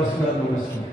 नमस्कार नमस्कार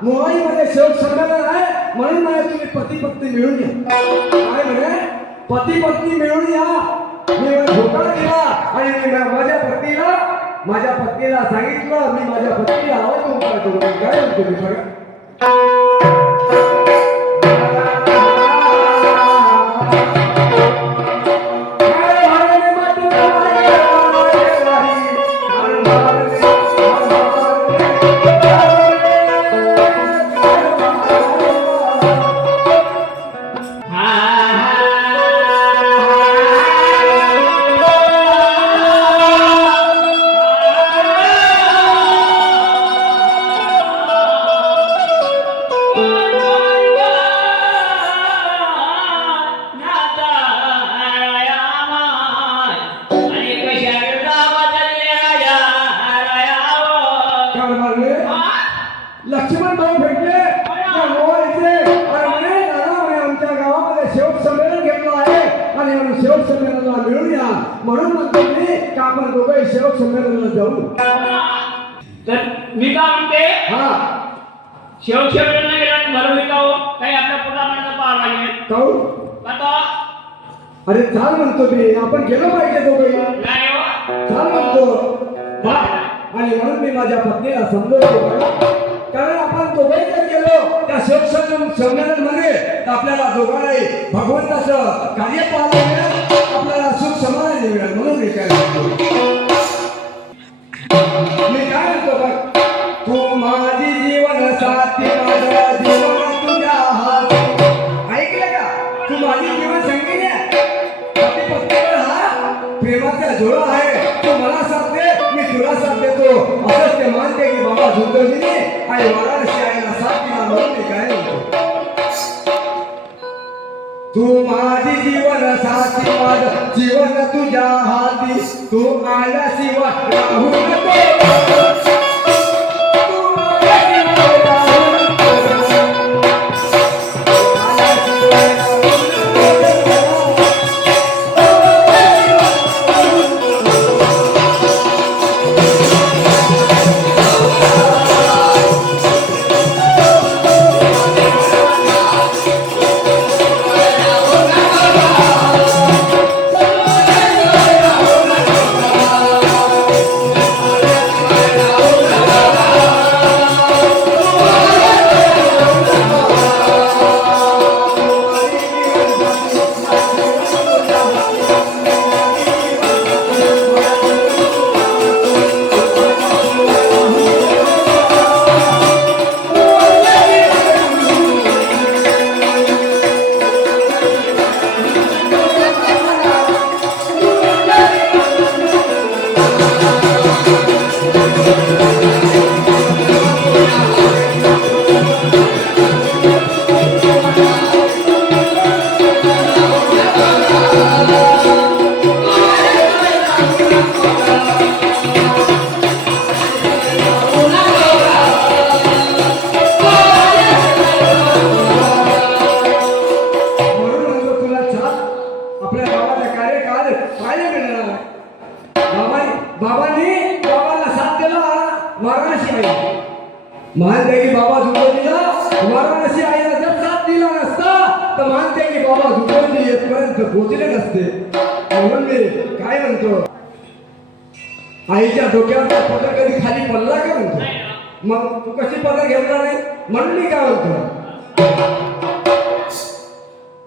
आमच्या मोबाईलमध्ये शेवट संमेलन आहे म्हणून म्हणे तुम्ही पती पत्नी मिळून या काय म्हणे? पती पत्नी मिळून या मी म्हणे दिला आणि मी माझ्या पत्नीला माझ्या पत्नीला सांगितलं मी माझ्या पत्नीला आवाज देऊन पाहतो काय म्हणतो मी बघा तर मी का म्हणते? हा. शेवट शेवटला गेला बरं मी का काही आपल्या पोटामध्ये पाहावं लागेल काऊ आता अरे चाल म्हणतो मी. आपण गेलो पाहिजे दोघे नाही हो. चाल म्हणतो. हा. आणि म्हणून मी माझ्या पत्नीला समजवतो कारण आपण दोघे जर गेलो त्या शेवट संमेलनमध्ये तर आपल्याला दोघांनाही भगवंताचं कार्य पाहायला मिळेल आपल्याला सुख समाधान मिळेल. म्हणून मी काय म्हणतो. तू माझी जीवन साथी माझ जीवन तुझ्या हाती. तू माझी जीवन संगीत आहे. मानते की बाबा झुंबोजीला वाराणसी आईला जर साथ दिला नसता. तर मानते की बाबा झुंबोजी येतपर्यंत पोचले नसते. म्हणून मी काय म्हणतो? आईच्या डोक्यावरचा पदर कधी खाली पडला का म्हणतो? मग तू कशी पदर घेतला नाही म्हणून मी काय म्हणतो?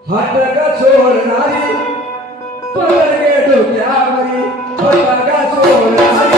हातका सोडणारी पलके डोक्यावरी. पदर हातका सोडणारी.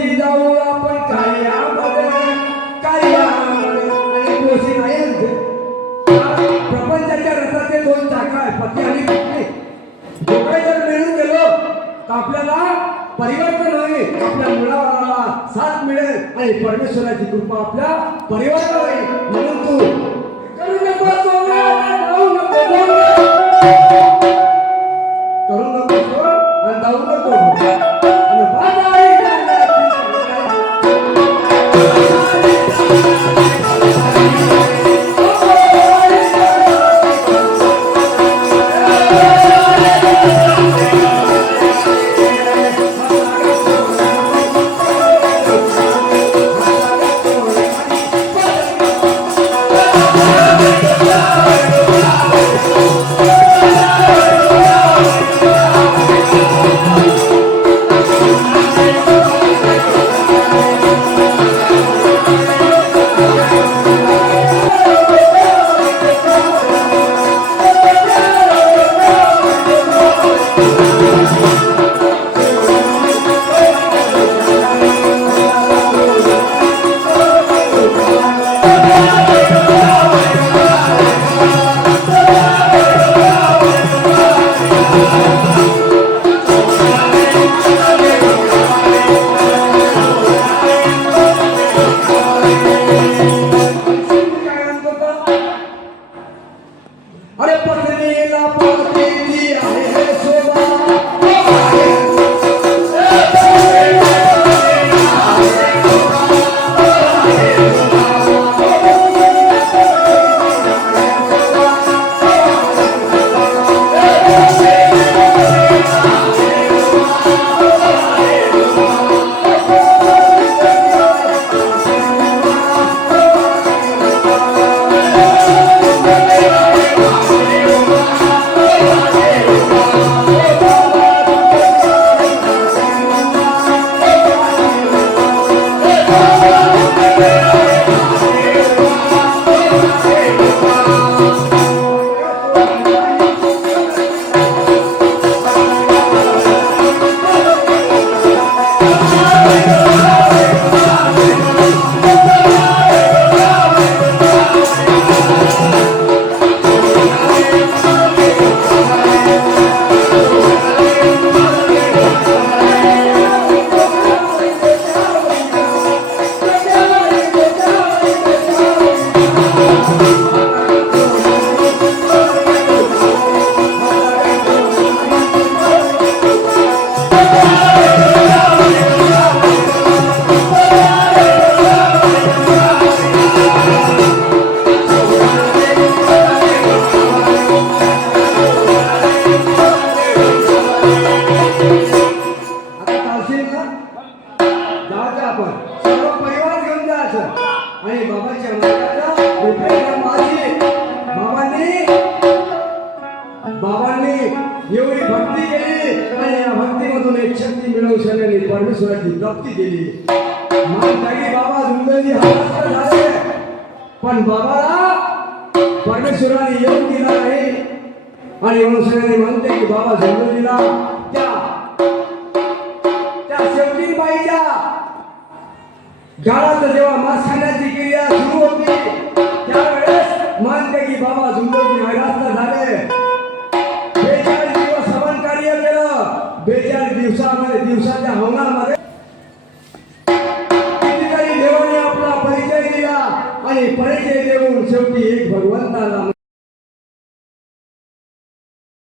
ही जाऊ आपण? नाही प्रपंचाच्या रथाचे दोन चाका आहे पती आणि पत्नी. जर मिळून गेलो तर आपल्याला परिवर्तन आहे. आपल्या मुलाबाळाला साथ मिळेल. आणि परमेश्वराची कृपा आपल्या परिवाराला होईल. म्हणून तू करू नको जाऊ नको. पण बाबाला परमेश्वराने येऊन दिला आहे. आणि म्हणून सगळ्यांनी म्हणते की बाबा दिला त्या त्या शेवटी बाईच्या गाळात जेव्हा मास खाण्याची क्रिया सुरू होती त्यावेळेस मानते की बाबा झुंबी